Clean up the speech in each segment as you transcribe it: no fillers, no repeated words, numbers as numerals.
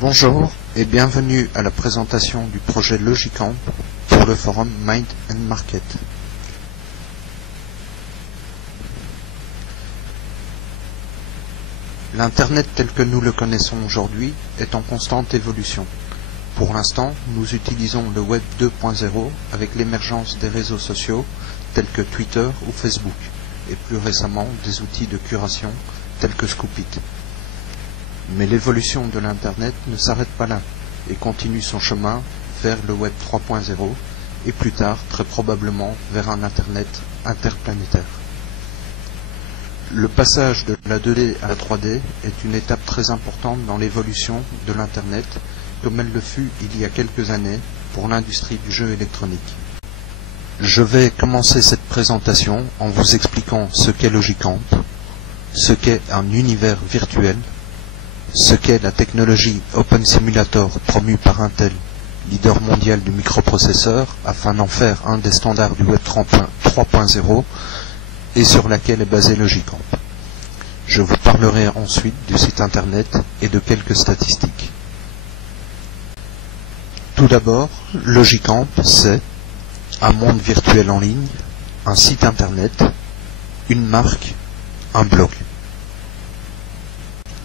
Bonjour et bienvenue à la présentation du projet Logicamp pour le forum Mind and Market. L'Internet tel que nous le connaissons aujourd'hui est en constante évolution. Pour l'instant, nous utilisons le Web 2.0 avec l'émergence des réseaux sociaux tels que Twitter ou Facebook et plus récemment des outils de curation tels que Scoopit. Mais l'évolution de l'Internet ne s'arrête pas là et continue son chemin vers le Web 3.0 et plus tard, très probablement, vers un Internet interplanétaire. Le passage de la 2D à la 3D est une étape très importante dans l'évolution de l'Internet, comme elle le fut il y a quelques années pour l'industrie du jeu électronique. Je vais commencer cette présentation en vous expliquant ce qu'est Logicamp, ce qu'est un univers virtuel, ce qu'est la technologie Open Simulator promue par Intel, leader mondial du microprocesseur, afin d'en faire un des standards du Web 3.0 et sur laquelle est basé Logicamp. Je vous parlerai ensuite du site internet et de quelques statistiques. Tout d'abord, Logicamp, c'est un monde virtuel en ligne, un site internet, une marque, un blog.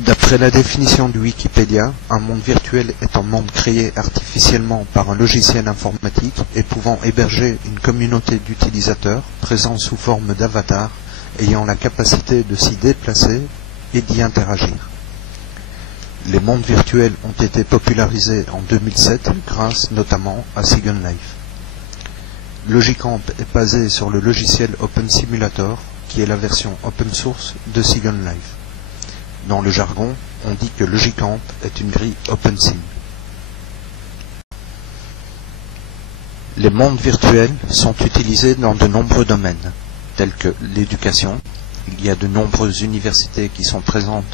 D'après la définition du Wikipédia, un monde virtuel est un monde créé artificiellement par un logiciel informatique et pouvant héberger une communauté d'utilisateurs présents sous forme d'avatars ayant la capacité de s'y déplacer et d'y interagir. Les mondes virtuels ont été popularisés en 2007 grâce notamment à Second Life. Logicamp est basé sur le logiciel Open Simulator qui est la version open source de Second Life. Dans le jargon, on dit que Logicamp est une grille OpenSim. Les mondes virtuels sont utilisés dans de nombreux domaines, tels que l'éducation. Il y a de nombreuses universités qui sont présentes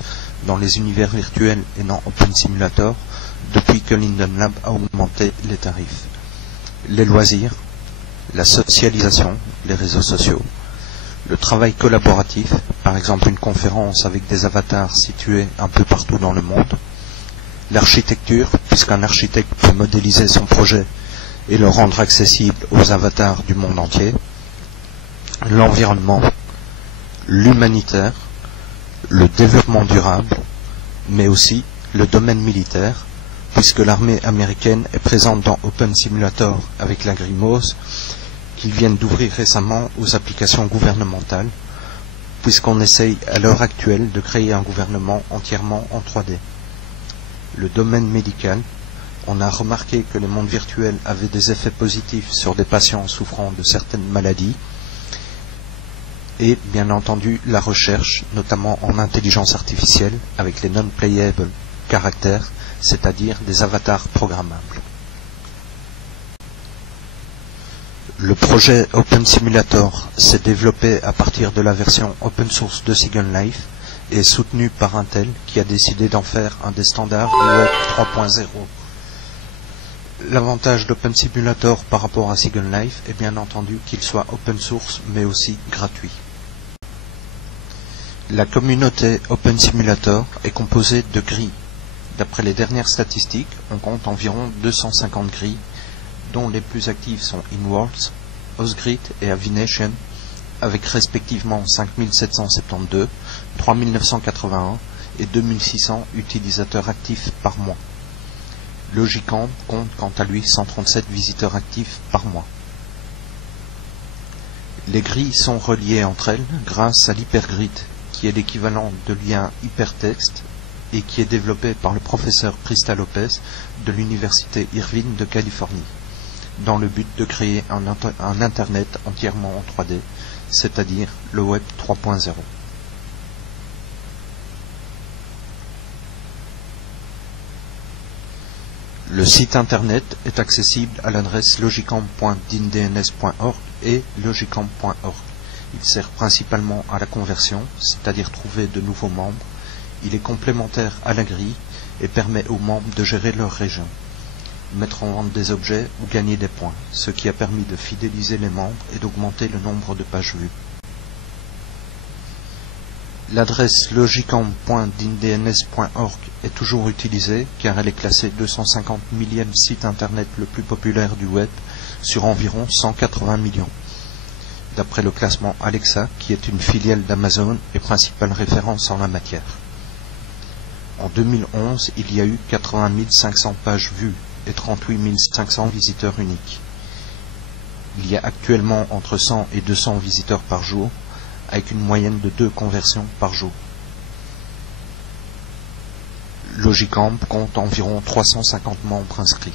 dans les univers virtuels et dans Open Simulator depuis que Linden Lab a augmenté les tarifs. Les loisirs, la socialisation, les réseaux sociaux, le travail collaboratif, par exemple une conférence avec des avatars situés un peu partout dans le monde, l'architecture, puisqu'un architecte peut modéliser son projet et le rendre accessible aux avatars du monde entier, l'environnement, l'humanitaire, le développement durable, mais aussi le domaine militaire, puisque l'armée américaine est présente dans Open Simulator avec la grille MOS, qu'ils viennent d'ouvrir récemment aux applications gouvernementales, puisqu'on essaye à l'heure actuelle de créer un gouvernement entièrement en 3D. Le domaine médical, on a remarqué que les mondes virtuels avaient des effets positifs sur des patients souffrant de certaines maladies, et bien entendu la recherche, notamment en intelligence artificielle, avec les non-playable caractères, c'est-à-dire des avatars programmables. Le projet Open Simulator s'est développé à partir de la version open source de Second Life et est soutenu par Intel qui a décidé d'en faire un des standards du Web 3.0. L'avantage d'Open Simulator par rapport à Second Life est bien entendu qu'il soit open source mais aussi gratuit. La communauté Open Simulator est composée de grilles. D'après les dernières statistiques, on compte environ 250 grilles, dont les plus actives sont InWorlds, Osgrid et Avination, avec respectivement 5772, 3981 et 2600 utilisateurs actifs par mois. Logicamp compte quant à lui 137 visiteurs actifs par mois. Les grilles sont reliées entre elles grâce à l'hypergrid, qui est l'équivalent de lien hypertexte et qui est développé par le professeur Krista Lopez de l'université Irvine de Californie, dans le but de créer un Internet entièrement en 3D, c'est-à-dire le Web 3.0. Le site Internet est accessible à l'adresse logicamp.dindns.org et logicamp.org. Il sert principalement à la conversion, c'est-à-dire trouver de nouveaux membres. Il est complémentaire à la grille et permet aux membres de gérer leur région, mettre en vente des objets ou gagner des points, ce qui a permis de fidéliser les membres et d'augmenter le nombre de pages vues. L'adresse logicamp.dns.org est toujours utilisée car elle est classée 250 millième site internet le plus populaire du web sur environ 180 millions. D'après le classement Alexa, qui est une filiale d'Amazon et principale référence en la matière. En 2011, il y a eu 80 500 pages vues et 38 500 visiteurs uniques. Il y a actuellement entre 100 et 200 visiteurs par jour, avec une moyenne de 2 conversions par jour. Logicamp compte environ 350 membres inscrits.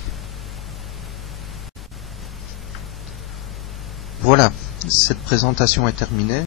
Voilà, cette présentation est terminée.